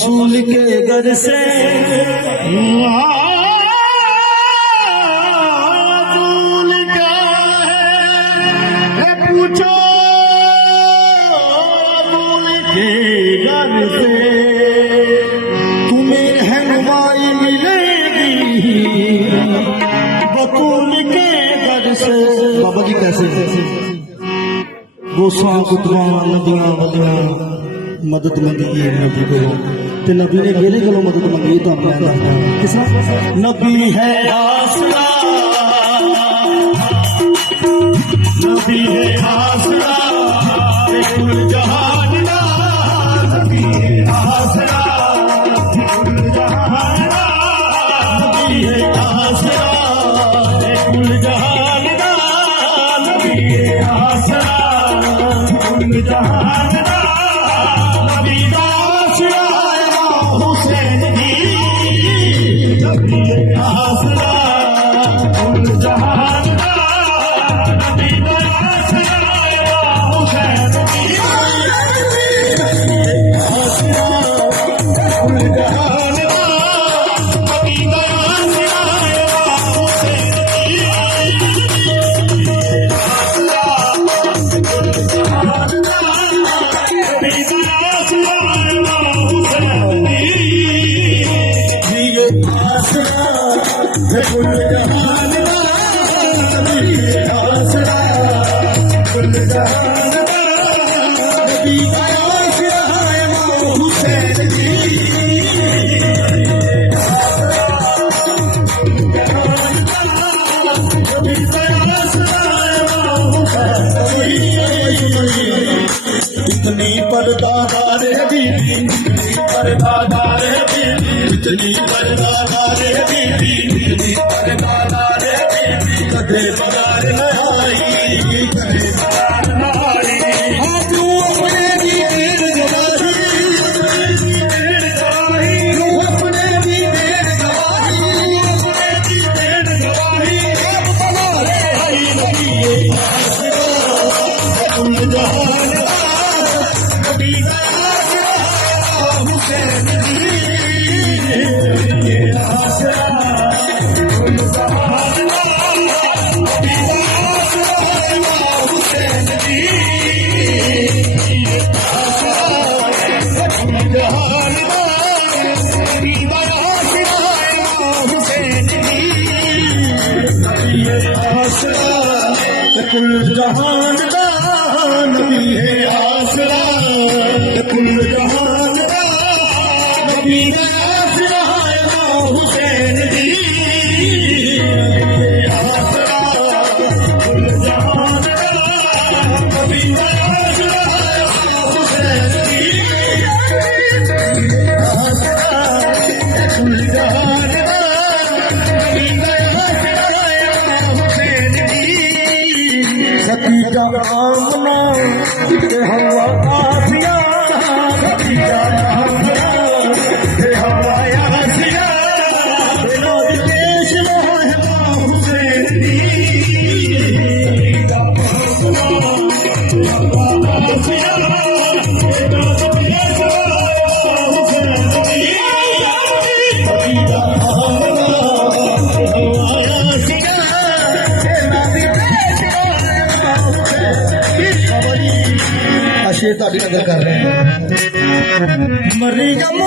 रसूल के घर से रसूल क्या है पूछो रसूल के घर से तुम्हें रहनुमाई मिलेगी बतूल के घर से। बाबा जी कैसे गोसा कुतवा नदियां वलियां मदद मंगी है नबी को ते नबी ने मेरे को मदद मंगी तो मैं दसदा किस नबी है आसरा नबी है आसरा कुल जहान दा नबी है आसरा कुल जहान दा नबी है आसरा कुल जहान दा नबी है आसरा कुल जहान दा हुसैन जी नबी आसरा कुल जहान दा नबी आसरा हुसैन जी आसरा कुल जहान दा नबी आसरा हुसैन जी आसरा कुल जहान दा नबी आसरा कुल जहान नबी आसरा कुल जहान नबी आसरा हुसैन जी इतनी पर्दादार है बीबी पर्दादार है बीबी इतनी पर्दादार है बीबी पर्दादार है बीबी कदे बगार न आई कदे बगार न आई हाँ तू अपने भी देर गवाही तू अपने भी देर गवाही अब तुम्हारे आई नबी कुल जहान नबी आसरा हुसैन जी आसरा कुल जहान नबी आसरा हुसैन जी आसरा कुल जहान नबी आसरा हुसैन जी आसरा कुल जहान नबी है आसरा कुल जहान नबी आसरा हुसैन जी आसरा कुल जहान नबी आसरा हुसैन जी आसरा कुल जहान नबी आसरा हुसैन जी सतीजा आमना के हवा आसिया सतीजा आमना के हवा आसिया बिना देश मोहब्बा हुसैन जी आसिया बिना देश हुसैन जी सतीजा आमना आसिया शेर ताड़ी नजर कर रहे हैं मरियम